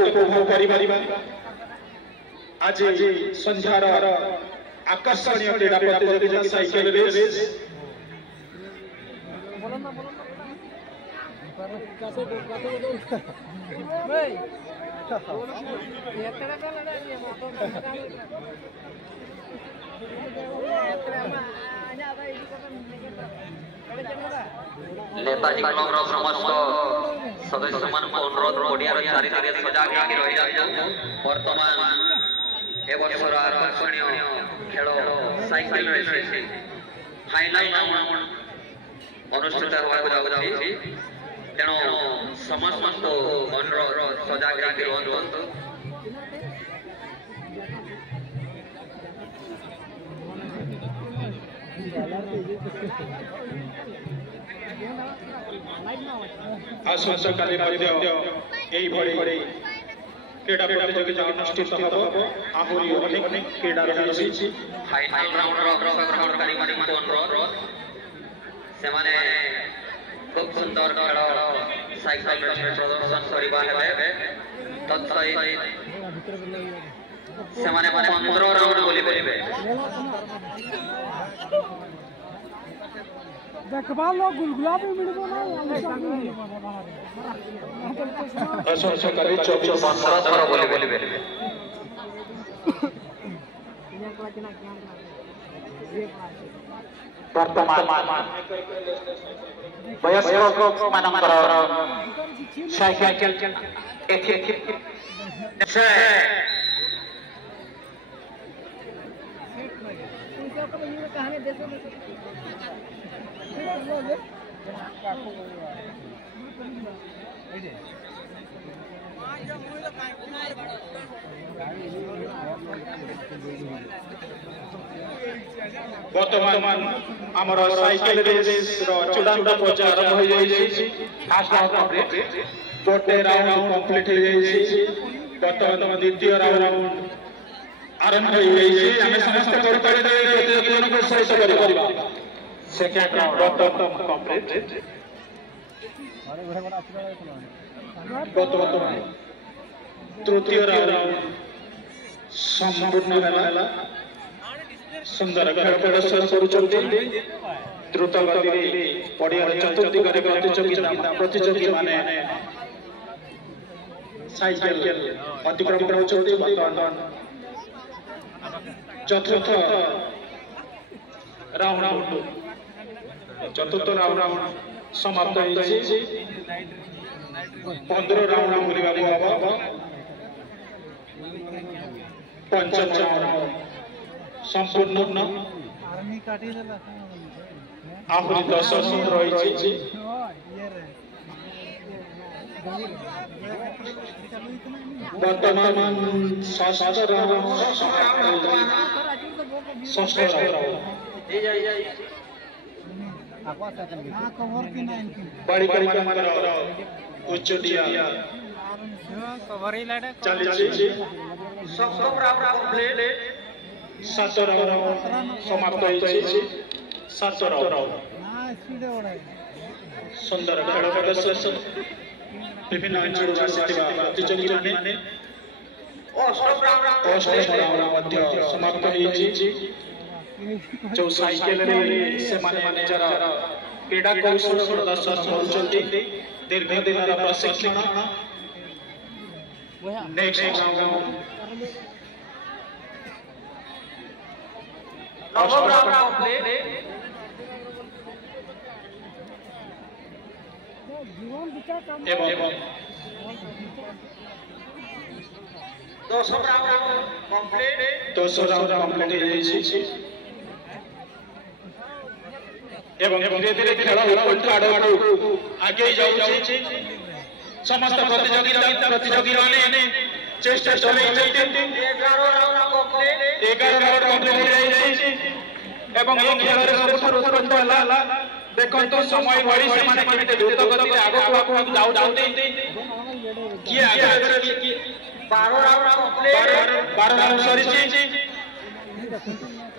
उपभोग करिबा आज संध्यार आकर्षणीय क्रीड़ा प्रतियोगिता साइकिल रेस नेताजी क्लबर समस्त सदस्य मान अनुरोध ओडिया चारिधारे सजाग रही जाऊ वर्तमान ए वर्षर आकर्षणीय खेल साइकिल रेस फाइनल राउंड अनुष्ठित होगा जाउछि तेणु समस्त अनुरोध सजाग रहंतु आसंतकाली क्रीड़ा प्रतियोगिता अनुष्ठित हो आहरी अनेक क्रीड़ा रही फाइनल राउंड अंशग्रहणकारी अनुरोध से खूब सुंदर खेल साइकिल प्रदर्शन करने तत्सहित से 15 राउंड बोलिबे देखबा लो गुलगुला भी मिलबो ना आसंतकाली 24 15 बोलिबे वर्तमान वयस्क मानकर साइकिल वर्तमान आमर साइकिल रेस चूड़ांत पर्याय आरंभ हो जाइए फास्ट राउंड गोटे राउंड कंप्लीट हो जाइए वर्तमान द्वितीय राउंड आरंभ हो जाइए आम समस्त प्रतियोगी सहित करबा सेकेंड राउंड वर्तमान कंप्लीट वर्तमान तृतीय राउंड संपूर्ण है सुंदर खेल प्रदर्शन करुचंती द्रुत गति पड़िया चतुर्थी प्रतियोगी माने साइकिल अतिक्रम करुचंती वर्तमान चतुर्थ राउंड समाप्त होइछि 15 राउंड बुलिबाको हबो पंचम राउंड संपूर्ण आहरी 10 राउंड रही वर्तमान षष्ठ राउंड बड़ी उच्च दिया चलिए सात राउंड समाप्त होइछि 7 राउंड सुंदर खेल प्रदर्शन विभिन्न अंचल प्रतियोगी माने अष्टम राउंड मध्य समाप्त होइछि जो साइकिल रे से माने जरा क्रीड़ा कौशल प्रदर्शन करुचंती दीर्घ दिन प्रशिक्षण नेक्स्ट राउंड एवं 200 राउंड कंप्लीट होइछि एवं धीरे धीरे खेल आड़ू आगे जाउछि समस्त प्रतियोगी माने चेष्टा चलैछथि 11 राउंड कंप्लीट एवं ये खेल सबुठार उत्कंठ हला देखंतु समय भरी से माने केते द्रुत गति आगो जाउछथि किए आगे 12 राउंड सरिछि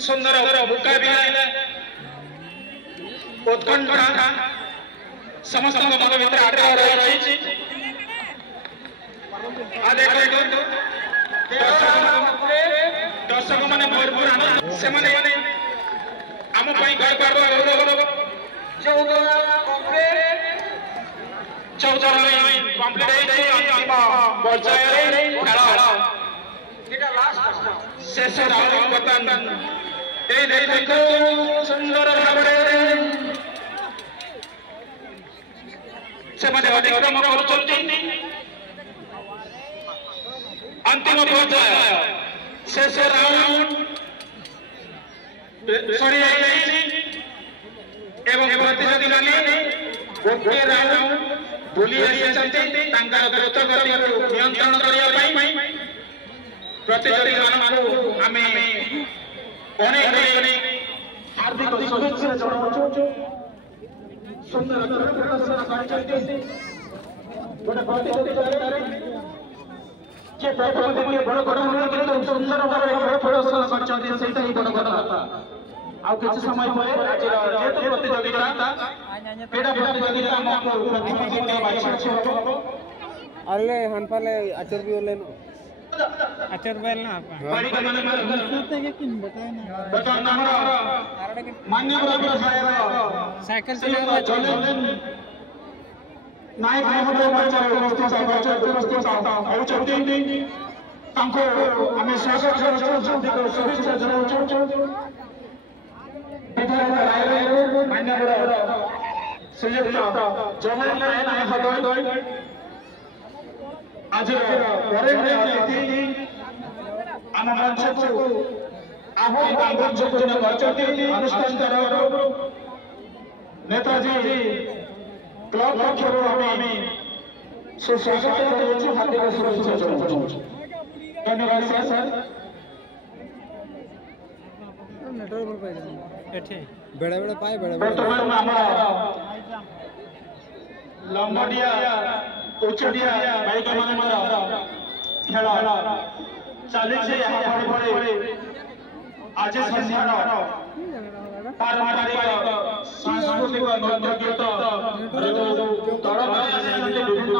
सुंदर मुकाबिला उत्कंठा समस्त मन भीतर आग्रह रही दर्शक मैंने भरपूर आनंद से आम गौरव 14 लाइन कंप्लीट अंतिम पर्याय शेष राउंड बर्तमान सुंदर भाव से अतिक्रम कर अंतिम पर्याय शेष राउंड सरी एवं प्रतियोगी माने गोटे राउंड बुली द्रुत गति नियंत्रण करने प्रतियोगी मानू आम अनेक हार्दिक शुभेच्छा जनाऊँ सुंदर प्रदर्शन गोटे प्रतियोगी बड़ बड़ सुंदर भाव प्रदर्शन कर बड़ कथा आ किसी समय जेहेतु प्रतियोगिता क्रीड़ा प्रतियोगिता अरे हनपाले आचार भी ओले आचार बेल ना साइकिल नायक महोदय उपस्थित आम स्वागत शुभेच्छा जनाऊँ आज आम मंच को आहरी अनुष्ठान नेताजी क्लब पक्ष सुस्वागत हार्दिक शुभेच्छा जनाऊँ धन्यवाद सर बेड़े बेड़े पाए बेड़े बर्तमान लंबडिया उचडिया बाइक खेल चली आज संध्यार पारंपरिक सांस्कृतिक नृत्य गीत विभिन्न